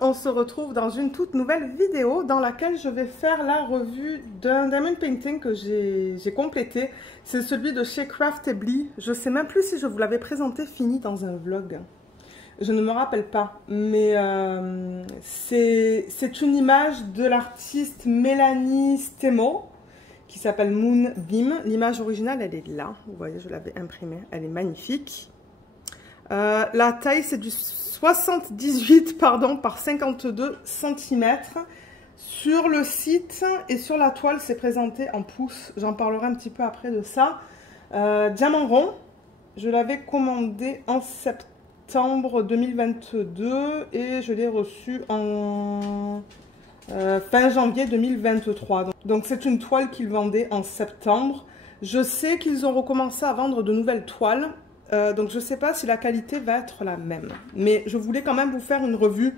on se retrouve dans une toute nouvelle vidéo dans laquelle je vais faire la revue d'un diamond painting que j'ai complété. C'est celui de chez Craftably. Je ne sais même plus si je vous l'avais présenté fini dans un vlog. Je ne me rappelle pas, mais c'est une image de l'artiste Mélanie Stemo qui s'appelle Moonbeam. L'image originale, elle est là. Vous voyez, je l'avais imprimée. Elle est magnifique. La taille, c'est du 78 par 52 cm. Sur le site et sur la toile, c'est présenté en pouces. J'en parlerai un petit peu après de ça. Diamant rond. Je l'avais commandé en septembre 2022 et je l'ai reçu en fin janvier 2023. Donc c'est une toile qu'ils vendaient en septembre. Je sais qu'ils ont recommencé à vendre de nouvelles toiles. Donc je ne sais pas si la qualité va être la même. Mais je voulais quand même vous faire une revue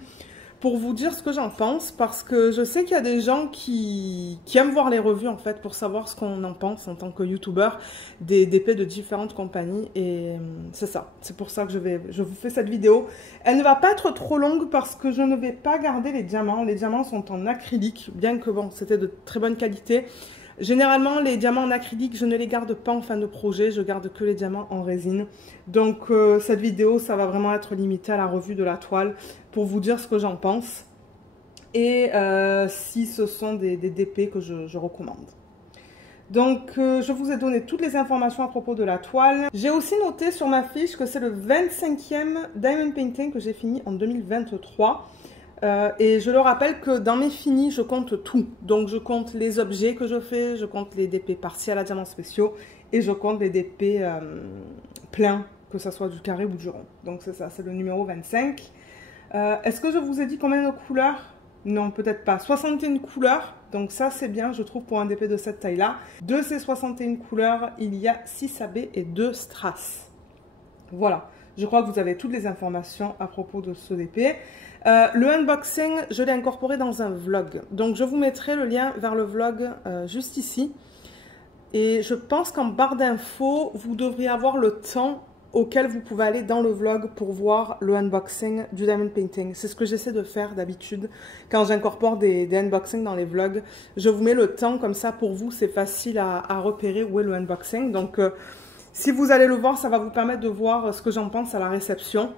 pour vous dire ce que j'en pense. Parce que je sais qu'il y a des gens qui aiment voir les revues en fait pour savoir ce qu'on en pense en tant que youtubeur d'épées de différentes compagnies. Et c'est ça. C'est pour ça que je vous fais cette vidéo. Elle ne va pas être trop longue parce que je ne vais pas garder les diamants. Les diamants sont en acrylique, bien que bon, c'était de très bonne qualité. Généralement, les diamants en acrylique, je ne les garde pas en fin de projet, je garde que les diamants en résine. Donc, cette vidéo, ça va vraiment être limité à la revue de la toile pour vous dire ce que j'en pense et si ce sont des DP que je recommande. Donc, je vous ai donné toutes les informations à propos de la toile. J'ai aussi noté sur ma fiche que c'est le 25e Diamond Painting que j'ai fini en 2023. Et je le rappelle que dans mes finis, je compte tout. Donc, je compte les objets que je fais, je compte les DP partiels à diamants spéciaux et je compte les DP pleins, que ce soit du carré ou du rond. Donc, c'est ça, c'est le numéro 25. Est-ce que je vous ai dit combien de couleurs? Non, peut-être pas. 61 couleurs. Donc, ça, c'est bien, je trouve, pour un DP de cette taille-là. De ces 61 couleurs, il y a 6 AB et 2 strass. Voilà. Je crois que vous avez toutes les informations à propos de ce DP. Le unboxing, je l'ai incorporé dans un vlog. Donc, je vous mettrai le lien vers le vlog juste ici. Et je pense qu'en barre d'infos, vous devriez avoir le temps auquel vous pouvez aller dans le vlog pour voir le unboxing du diamond painting. C'est ce que j'essaie de faire d'habitude. Quand j'incorpore des unboxings dans les vlogs, je vous mets le temps comme ça pour vous. C'est facile à repérer où est le unboxing. Donc, si vous allez le voir, ça va vous permettre de voir ce que j'en pense à la réception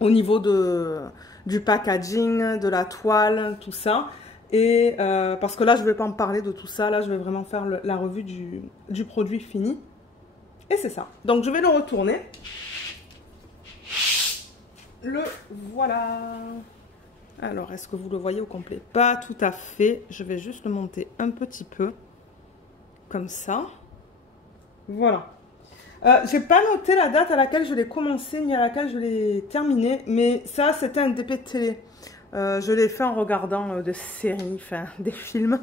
au niveau du packaging, de la toile, tout ça. Et parce que là, je ne vais pas en parler de tout ça. Là, je vais vraiment faire la revue du produit fini. Et c'est ça. Donc, je vais le retourner. Le voilà. Alors, est-ce que vous le voyez au complet? Pas tout à fait. Je vais juste le monter un petit peu. Comme ça. Voilà. J'ai pas noté la date à laquelle je l'ai commencé ni à laquelle je l'ai terminé, mais ça c'était un DP de télé. Je l'ai fait en regardant des séries, enfin des films,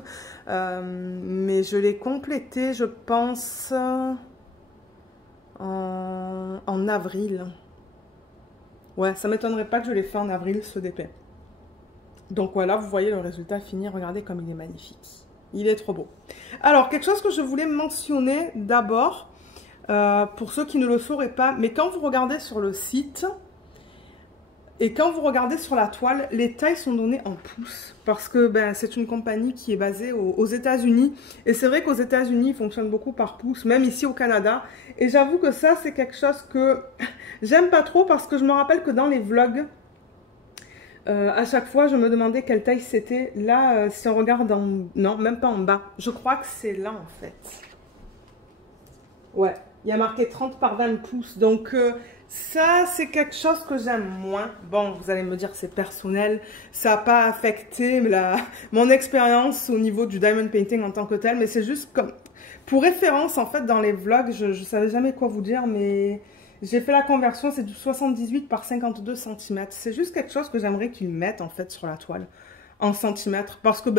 mais je l'ai complété, je pense, en avril. Ouais, ça m'étonnerait pas que je l'ai fait en avril ce DP. Donc voilà, vous voyez le résultat fini, regardez comme il est magnifique. Il est trop beau. Alors, quelque chose que je voulais mentionner d'abord, pour ceux qui ne le sauraient pas, mais quand vous regardez sur le site et quand vous regardez sur la toile, les tailles sont données en pouces parce que c'est une compagnie qui est basée aux États-Unis et c'est vrai qu'aux États-Unis ils fonctionnent beaucoup par pouces, même ici au Canada, et j'avoue que ça c'est quelque chose que j'aime pas trop parce que je me rappelle que dans les vlogs à chaque fois je me demandais quelle taille c'était. Là si on regarde non, même pas en bas, je crois que c'est là en fait. Ouais, il y a marqué 30 par 20 pouces. Donc, ça, c'est quelque chose que j'aime moins. Bon, vous allez me dire que c'est personnel. Ça n'a pas affecté mon expérience au niveau du diamond painting en tant que tel. Mais c'est juste comme... Pour référence, en fait, dans les vlogs, je ne savais jamais quoi vous dire. Mais j'ai fait la conversion. C'est du 78 par 52 cm. C'est juste quelque chose que j'aimerais qu'ils mettent, en fait, sur la toile. En centimètres. Parce que,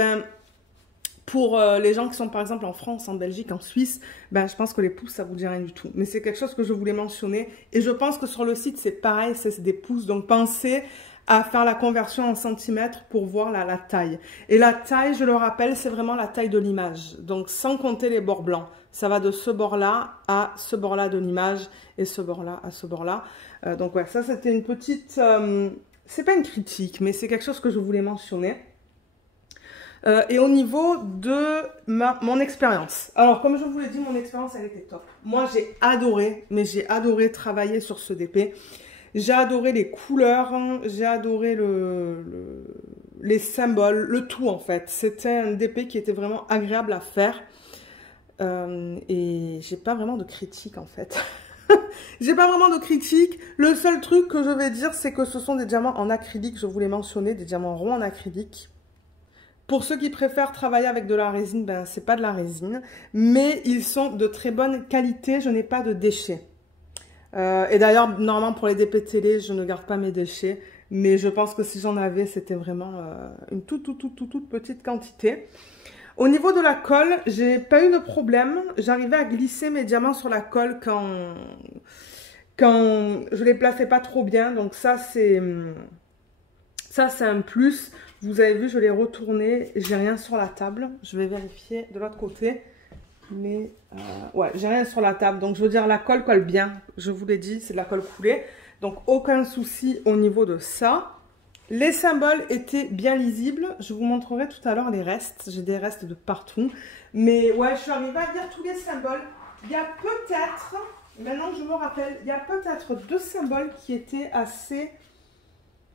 pour les gens qui sont par exemple en France, en Belgique, en Suisse, je pense que les pouces, ça vous dit rien du tout. Mais c'est quelque chose que je voulais mentionner. Et je pense que sur le site, c'est pareil, c'est des pouces. Donc pensez à faire la conversion en centimètres pour voir la taille. Et la taille, je le rappelle, c'est vraiment la taille de l'image. Donc sans compter les bords blancs. Ça va de ce bord-là à ce bord-là de l'image et ce bord-là à ce bord-là. Donc ouais, ça c'était une petite c'est pas une critique, mais c'est quelque chose que je voulais mentionner. Et au niveau de mon expérience. Alors, comme je vous l'ai dit, mon expérience, elle était top. Moi, j'ai adoré, mais j'ai adoré travailler sur ce DP. J'ai adoré les couleurs, j'ai adoré les symboles, le tout en fait. C'était un DP qui était vraiment agréable à faire. Et j'ai pas vraiment de critique en fait. J'ai pas vraiment de critique. Le seul truc que je vais dire, c'est que ce sont des diamants en acrylique. Je voulais mentionner des diamants ronds en acrylique. Pour ceux qui préfèrent travailler avec de la résine, ben c'est pas de la résine. Mais ils sont de très bonne qualité. Je n'ai pas de déchets. Et d'ailleurs, normalement pour les DP télé, je ne garde pas mes déchets. Mais je pense que si j'en avais, c'était vraiment une toute petite quantité. Au niveau de la colle, j'ai pas eu de problème. J'arrivais à glisser mes diamants sur la colle quand je les plaçais pas trop bien. Donc ça, c'est un plus. Vous avez vu, je l'ai retourné. J'ai rien sur la table. Je vais vérifier de l'autre côté. Mais ouais, j'ai rien sur la table. Donc je veux dire, la colle colle bien. Je vous l'ai dit, c'est de la colle coulée. Donc aucun souci au niveau de ça. Les symboles étaient bien lisibles. Je vous montrerai tout à l'heure les restes. J'ai des restes de partout. Mais ouais, je suis arrivée à lire tous les symboles. Il y a peut-être, maintenant je me rappelle, il y a peut-être 2 symboles qui étaient assez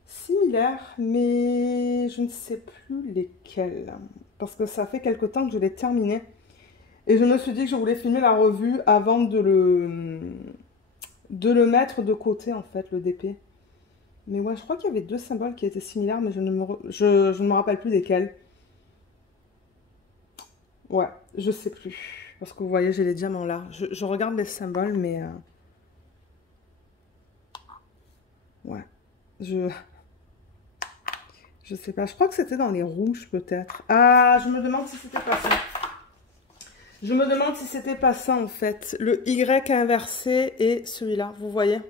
similaires. Mais je ne sais plus lesquels. Parce que ça fait quelque temps que je l'ai terminé. Et je me suis dit que je voulais filmer la revue avant de le mettre de côté en fait, le DP. Mais ouais, je crois qu'il y avait 2 symboles qui étaient similaires, mais je ne me rappelle plus desquels. Ouais, je sais plus. Parce que vous voyez, j'ai les diamants là. Je regarde les symboles, mais... ouais, je sais pas. Je crois que c'était dans les rouges, peut-être. Ah, je me demande si c'était pas ça. Je me demande si c'était pas ça, en fait. Le Y inversé et celui-là, vous voyez ?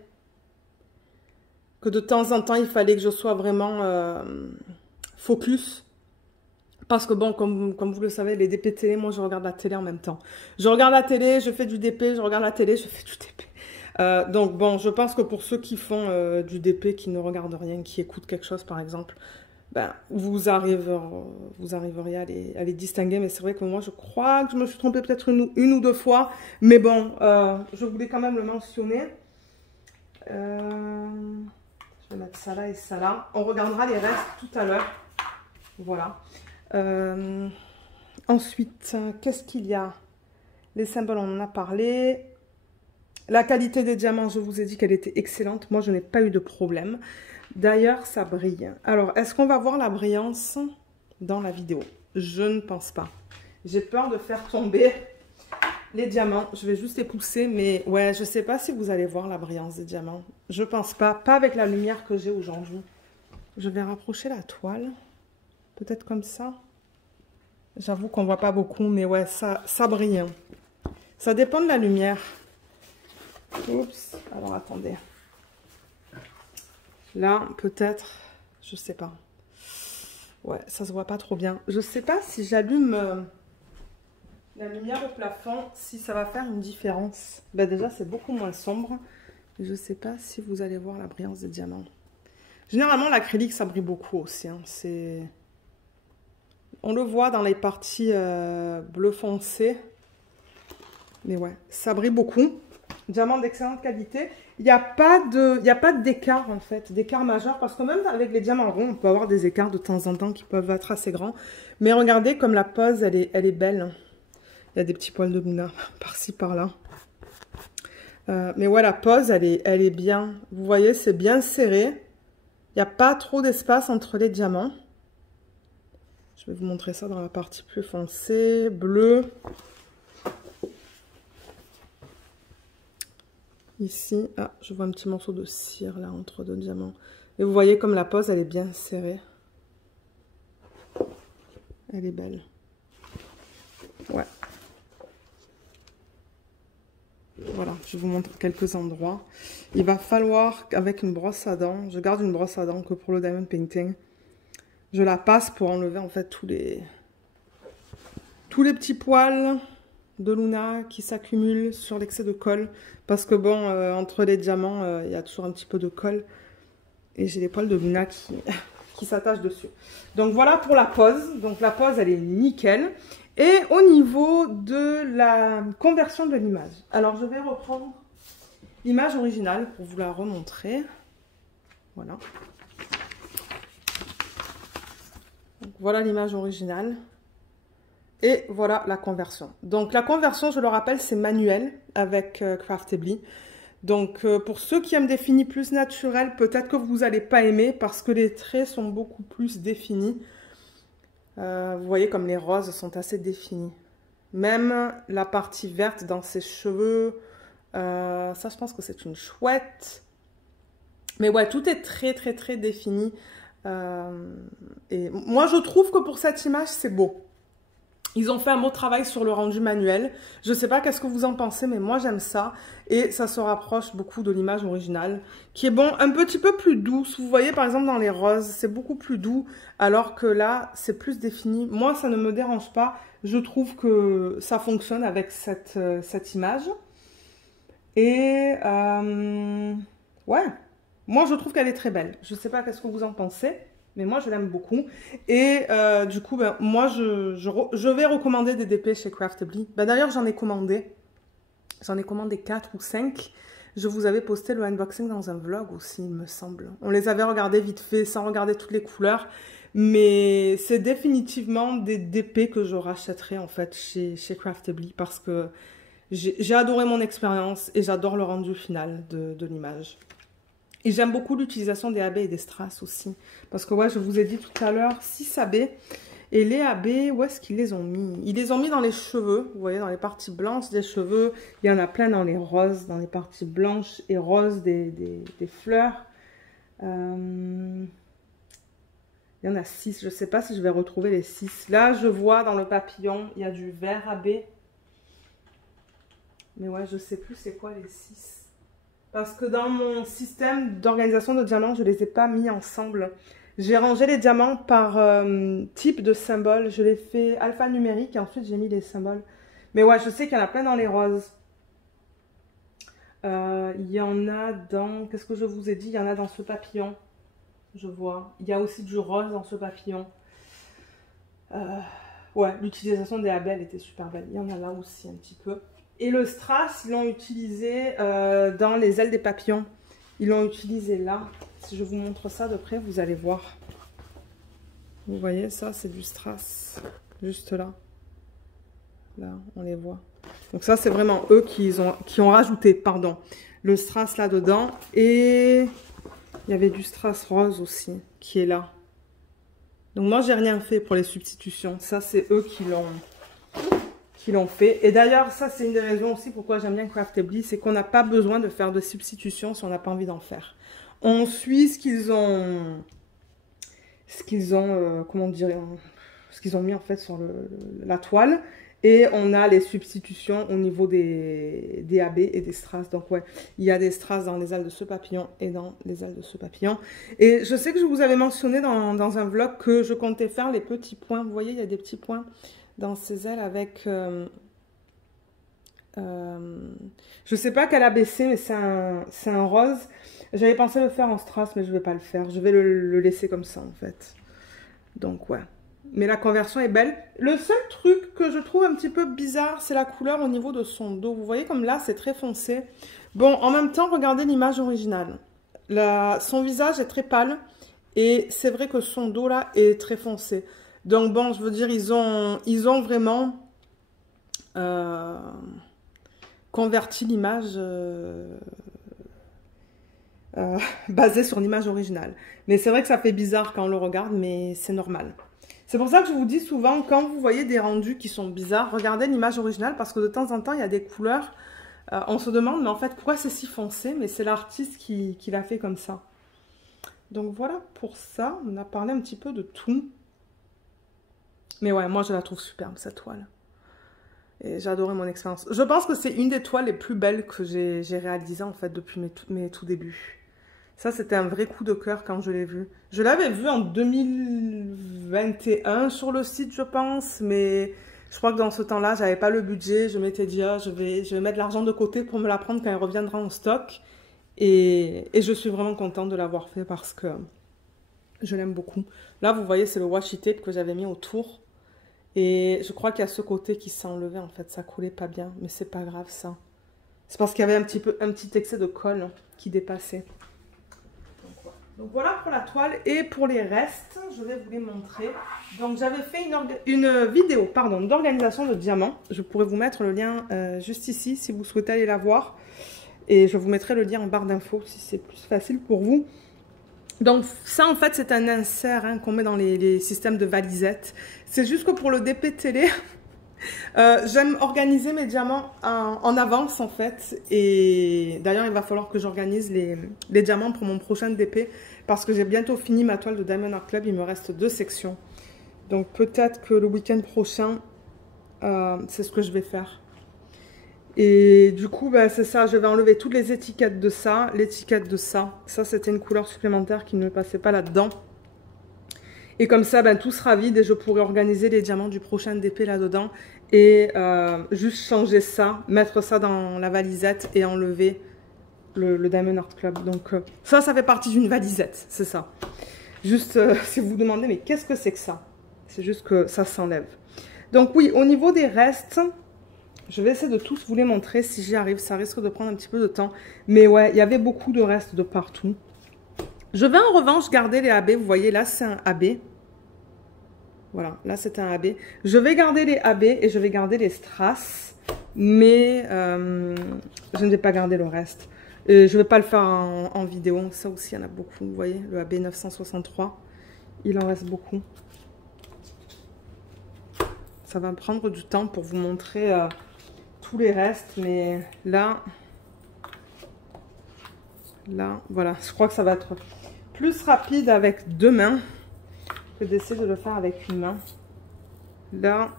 Que de temps en temps, il fallait que je sois vraiment focus. Parce que bon, comme vous le savez, les DP télé, moi je regarde la télé en même temps. Je regarde la télé, je fais du DP, je regarde la télé, je fais du DP. Donc bon, je pense que pour ceux qui font du DP, qui ne regardent rien, qui écoutent quelque chose par exemple, ben, vous arriveriez à les distinguer. Mais c'est vrai que moi je crois que je me suis trompée peut-être une ou 2 fois. Mais bon, je voulais quand même le mentionner. Je vais mettre ça là et ça là. On regardera les restes tout à l'heure. Voilà. Ensuite, qu'est-ce qu'il y a? Les symboles, on en a parlé. La qualité des diamants, je vous ai dit qu'elle était excellente. Moi, je n'ai pas eu de problème. D'ailleurs, ça brille. Alors, est-ce qu'on va voir la brillance dans la vidéo? Je ne pense pas. J'ai peur de faire tomber les diamants. Je vais juste les pousser, mais ouais, je ne sais pas si vous allez voir la brillance des diamants. Je pense pas. Pas avec la lumière que j'ai aujourd'hui. Je vais rapprocher la toile. Peut-être comme ça. J'avoue qu'on ne voit pas beaucoup, mais ouais, ça brille. Ça dépend de la lumière. Oups, alors attendez. Là, peut-être, je sais pas. Ouais, ça se voit pas trop bien. Je sais pas si j'allume la lumière au plafond, si ça va faire une différence. Ben déjà, c'est beaucoup moins sombre. Je sais pas si vous allez voir la brillance des diamants. Généralement, l'acrylique, ça brille beaucoup aussi. Hein. On le voit dans les parties bleu foncé. Mais ouais, ça brille beaucoup. Diamant d'excellente qualité. Il n'y a pas d'écart en fait, d'écart majeur. Parce que même avec les diamants ronds, on peut avoir des écarts de temps en temps qui peuvent être assez grands. Mais regardez comme la pose, elle est belle. Il y a des petits poils de Luna par-ci, par-là. Mais ouais, la pose, elle est bien. Vous voyez, c'est bien serré. Il n'y a pas trop d'espace entre les diamants. Je vais vous montrer ça dans la partie plus foncée, bleu. Ici, ah, je vois un petit morceau de cire là entre 2 diamants. Et vous voyez comme la pose, elle est bien serrée. Elle est belle. Ouais. Voilà, je vous montre quelques endroits. Il va falloir, avec une brosse à dents, je garde une brosse à dents que pour le diamond painting. Je la passe pour enlever en fait tous les petits poils de Luna qui s'accumulent sur l'excès de colle. Parce que bon, entre les diamants, il y a toujours un petit peu de colle. Et j'ai les poils de Luna qui s'attachent dessus. Donc voilà pour la pose. Donc la pose, elle est nickel. Et au niveau de la conversion de l'image. Alors je vais reprendre l'image originale pour vous la remontrer. Voilà. Donc, voilà l'image originale. Et voilà la conversion. Donc la conversion, je le rappelle, c'est manuel avec Craftedly. Donc pour ceux qui aiment des finis plus naturels, peut-être que vous n'allez pas aimer parce que les traits sont beaucoup plus définis. Vous voyez comme les roses sont assez définies. Même la partie verte dans ses cheveux, ça je pense que c'est une chouette. Mais ouais, tout est très très très défini. Et moi je trouve que pour cette image c'est beau. Ils ont fait un beau travail sur le rendu manuel. Je ne sais pas qu'est-ce que vous en pensez, mais moi j'aime ça. Et ça se rapproche beaucoup de l'image originale, qui est bon, un petit peu plus douce. Vous voyez par exemple dans les roses, c'est beaucoup plus doux, alors que là c'est plus défini. Moi ça ne me dérange pas. Je trouve que ça fonctionne avec cette image. Et ouais, moi je trouve qu'elle est très belle. Je ne sais pas qu'est-ce que vous en pensez. Mais moi, je l'aime beaucoup. Et du coup, ben, moi, je vais recommander des DP chez Craftedly. Ben, d'ailleurs, j'en ai commandé. J'en ai commandé 4 ou 5. Je vous avais posté le unboxing dans un vlog aussi, il me semble. On les avait regardés vite fait, sans regarder toutes les couleurs. Mais c'est définitivement des DP que je rachèterai, en fait, chez Craftedly. Parce que j'ai adoré mon expérience et j'adore le rendu final de l'image. Et j'aime beaucoup l'utilisation des AB et des strass aussi. Parce que ouais, je vous ai dit tout à l'heure, 6 AB. Et les AB, où est-ce qu'ils les ont mis? Ils les ont mis dans les cheveux. Vous voyez, dans les parties blanches des cheveux. Il y en a plein dans les roses, dans les parties blanches et roses des fleurs. Il y en a 6. Je ne sais pas si je vais retrouver les 6. Là, je vois dans le papillon, il y a du vert AB. Mais ouais, je ne sais plus c'est quoi les 6. Parce que dans mon système d'organisation de diamants, je ne les ai pas mis ensemble. J'ai rangé les diamants par type de symbole. Je l'ai fait alphanumérique et ensuite j'ai mis les symboles. Mais ouais, je sais qu'il y en a plein dans les roses. Il y en a dans... Qu'est-ce que je vous ai dit? Il y en a dans ce papillon. Je vois. Il y a aussi du rose dans ce papillon. Ouais, l'utilisation des labels était super belle. Il y en a là aussi un petit peu. Et le strass, ils l'ont utilisé dans les ailes des papillons. Ils l'ont utilisé là. Si je vous montre ça de près, vous allez voir. Vous voyez, ça, c'est du strass. Juste là. Là, on les voit. Donc ça, c'est vraiment eux qui ont rajouté, pardon, le strass là-dedans. Et il y avait du strass rose aussi, qui est là. Donc moi, j'ai rien fait pour les substitutions. Ça, c'est eux qui l'ont fait. Et d'ailleurs, ça, c'est une des raisons aussi pourquoi j'aime bien Craftedly, c'est qu'on n'a pas besoin de faire de substitutions si on n'a pas envie d'en faire. On suit ce qu'ils ont comment dire, ce qu'ils ont mis en fait sur la toile. Et on a les substitutions au niveau des AB et des strass. Donc ouais, il y a des strass dans les ailes de ce papillon et dans les ailes de ce papillon. Et je sais que je vous avais mentionné dans un vlog que je comptais faire les petits points. Vous voyez, il y a des petits points dans ces ailes avec... je sais pas quel ABC, mais c'est un rose. J'avais pensé le faire en strass, mais je vais pas le faire. Je vais le laisser comme ça, en fait. Donc, ouais. Mais la conversion est belle. Le seul truc que je trouve un petit peu bizarre, c'est la couleur au niveau de son dos. Vous voyez comme là, c'est très foncé. Bon, en même temps, regardez l'image originale. Son visage est très pâle. Et c'est vrai que son dos, là, est très foncé. Donc, bon, je veux dire, ils ont vraiment... converti l'image basée sur l'image originale. Mais c'est vrai que ça fait bizarre quand on le regarde, mais c'est normal. C'est pour ça que je vous dis souvent, quand vous voyez des rendus qui sont bizarres, regardez l'image originale, parce que de temps en temps, il y a des couleurs, on se demande, mais en fait, pourquoi c'est si foncé? Mais c'est l'artiste qui l'a fait comme ça. Donc voilà, pour ça, on a parlé un petit peu de tout. Mais ouais, moi, je la trouve superbe, cette toile. Et j'ai adoré mon expérience. Je pense que c'est une des toiles les plus belles que j'ai réalisées en fait depuis mes tout débuts. Ça, c'était un vrai coup de cœur quand je l'ai vu. Je l'avais vu en 2021 sur le site, je pense. Mais je crois que dans ce temps-là, j'avais pas le budget. Je m'étais dit, ah, je vais mettre de l'argent de côté pour me la prendre quand elle reviendra en stock. Et je suis vraiment contente de l'avoir fait parce que je l'aime beaucoup. Là, vous voyez, c'est le washi tape que j'avais mis autour. Et je crois qu'il y a ce côté qui s'est enlevé, en fait. Ça coulait pas bien, mais c'est pas grave, ça. C'est parce qu'il y avait un petit excès de colle qui dépassait. Donc voilà pour la toile. Et pour les restes, je vais vous les montrer. Donc j'avais fait une vidéo d'organisation de diamants. Je pourrais vous mettre le lien juste ici si vous souhaitez aller la voir. Et je vous mettrai le lien en barre d'infos si c'est plus facile pour vous. Donc ça en fait c'est un insert qu'on met dans les systèmes de valisettes. C'est juste que pour le DP télé, j'aime organiser mes diamants en avance en fait. Et d'ailleurs il va falloir que j'organise les diamants pour mon prochain DP. Parce que j'ai bientôt fini ma toile de Diamond Art Club, il me reste 2 sections. Donc peut-être que le week-end prochain, c'est ce que je vais faire. Et du coup, bah, c'est ça, je vais enlever toutes les étiquettes de ça, l'étiquette de ça. Ça, c'était une couleur supplémentaire qui ne passait pas là-dedans. Et comme ça, ben, tout sera vide et je pourrai organiser les diamants du prochain DP là-dedans. Et juste changer ça, mettre ça dans la valisette et enlever le Diamond Art Club. Donc ça fait partie d'une valisette, c'est ça. Juste, si vous vous demandez, mais qu'est-ce que c'est que ça? C'est juste que ça s'enlève. Donc oui, au niveau des restes... Je vais essayer de tous vous les montrer si j'y arrive. Ça risque de prendre un petit peu de temps. Mais ouais, il y avait beaucoup de restes de partout. Je vais en revanche garder les AB. Vous voyez, là, c'est un AB. Voilà, là, c'est un AB. Je vais garder les AB et je vais garder les strass. Mais je ne vais pas garder le reste. Et je ne vais pas le faire en vidéo. Ça aussi, il y en a beaucoup. Vous voyez, le AB 963. Il en reste beaucoup. Ça va me prendre du temps pour vous montrer... tous les restes, mais là, voilà, je crois que ça va être plus rapide avec 2 mains que d'essayer de le faire avec une main. Là,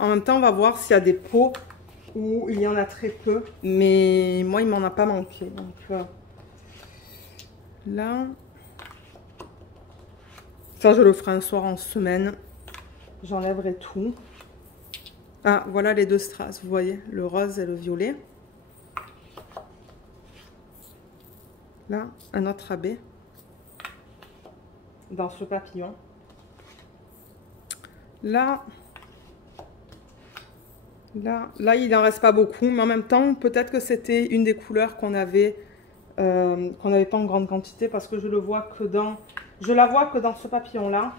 en même temps, on va voir s'il y a des pots où il y en a très peu, mais moi, il m'en a pas manqué. Donc, là, ça, je le ferai un soir en semaine. J'enlèverai tout. Ah, voilà les 2 strass, vous voyez, le rose et le violet. Là, un autre AB dans ce papillon. Là, il en reste pas beaucoup, mais en même temps, peut-être que c'était une des couleurs qu'on n'avait pas en grande quantité parce que je la vois que dans ce papillon-là.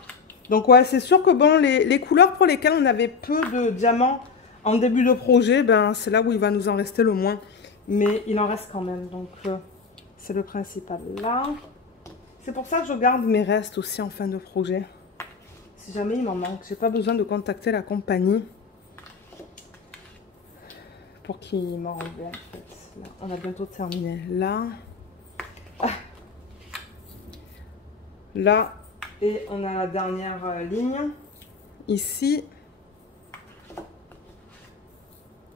Donc ouais, c'est sûr que bon, les couleurs pour lesquelles on avait peu de diamants en début de projet, ben c'est là où il va nous en rester le moins. Mais il en reste quand même, donc c'est le principal là. C'est pour ça que je garde mes restes aussi en fin de projet. Si jamais il m'en manque, j'ai pas besoin de contacter la compagnie pour qu'ils m'en renvoient en fait. Là, on a bientôt terminé. Là. Ah. Là. Et on a la dernière ligne, ici.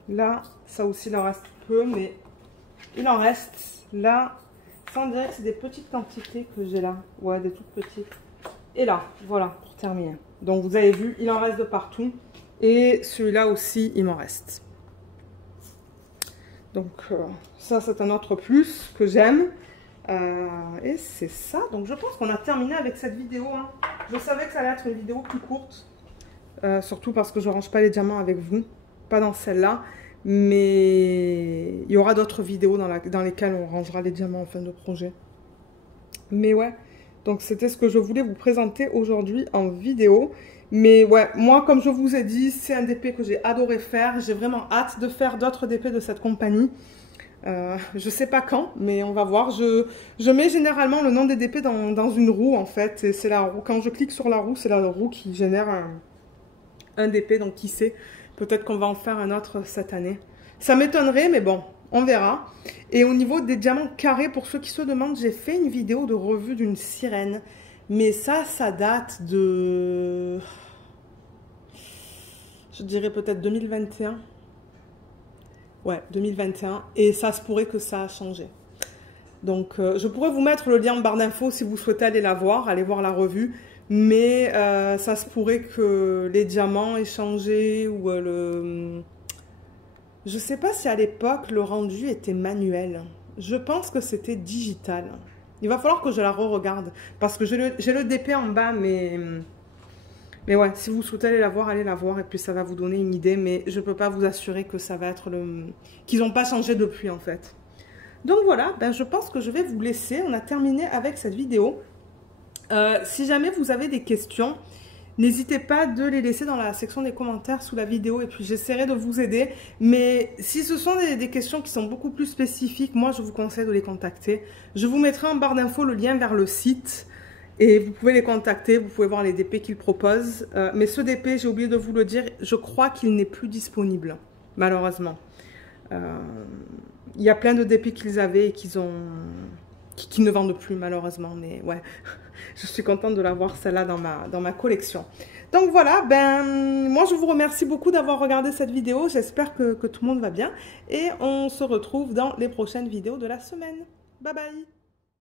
Là, ça aussi, il en reste peu, mais il en reste. Là, ça, on dirait que c'est des petites quantités que j'ai là. Ouais, des toutes petites. Et là, voilà, pour terminer. Donc, vous avez vu, il en reste de partout. Et celui-là aussi, il m'en reste. Donc, ça, c'est un autre plus que j'aime. Et c'est ça, donc je pense qu'on a terminé avec cette vidéo. Je savais que ça allait être une vidéo plus courte, surtout parce que je ne range pas les diamants avec vous, pas dans celle-là, mais il y aura d'autres vidéos dans lesquelles on rangera les diamants en fin de projet. Mais ouais, donc c'était ce que je voulais vous présenter aujourd'hui en vidéo. Mais ouais, moi comme je vous ai dit, c'est un DP que j'ai adoré faire, j'ai vraiment hâte de faire d'autres DP de cette compagnie. Je sais pas quand, mais on va voir. Je mets généralement le nom des DP dans une roue en fait. Et c'est la roue. Quand je clique sur la roue, c'est la roue qui génère un DP. Donc qui sait, peut-être qu'on va en faire un autre cette année. Ça m'étonnerait, mais bon, on verra. Et au niveau des diamants carrés, pour ceux qui se demandent, j'ai fait une vidéo de revue d'une sirène. Mais ça date de... je dirais peut-être 2021. Ouais, 2021. Et ça se pourrait que ça a changé. Donc, je pourrais vous mettre le lien en barre d'infos si vous souhaitez aller la voir, aller voir la revue. Mais ça se pourrait que les diamants aient changé ou Je sais pas si à l'époque, le rendu était manuel. Je pense que c'était digital. Il va falloir que je la re-regarde. Parce que j'ai le DP en bas, mais ouais, si vous souhaitez aller la voir, allez la voir. Et puis ça va vous donner une idée. Mais je peux pas vous assurer que ça va être qu'ils n'ont pas changé depuis, en fait. Donc voilà, ben, je pense que je vais vous laisser. On a terminé avec cette vidéo. Si jamais vous avez des questions, n'hésitez pas de les laisser dans la section des commentaires sous la vidéo et puis j'essaierai de vous aider. Mais si ce sont des questions qui sont beaucoup plus spécifiques, moi je vous conseille de les contacter. Je vous mettrai en barre d'infos le lien vers le site et vous pouvez les contacter, vous pouvez voir les DP qu'ils proposent. Mais ce DP, j'ai oublié de vous le dire, je crois qu'il n'est plus disponible, malheureusement. Il y a plein de DP qu'ils avaient et qui ne vendent plus malheureusement, mais ouais, je suis contente de l'avoir celle-là dans ma collection. Donc voilà, ben moi je vous remercie beaucoup d'avoir regardé cette vidéo, j'espère que tout le monde va bien et on se retrouve dans les prochaines vidéos de la semaine. Bye bye!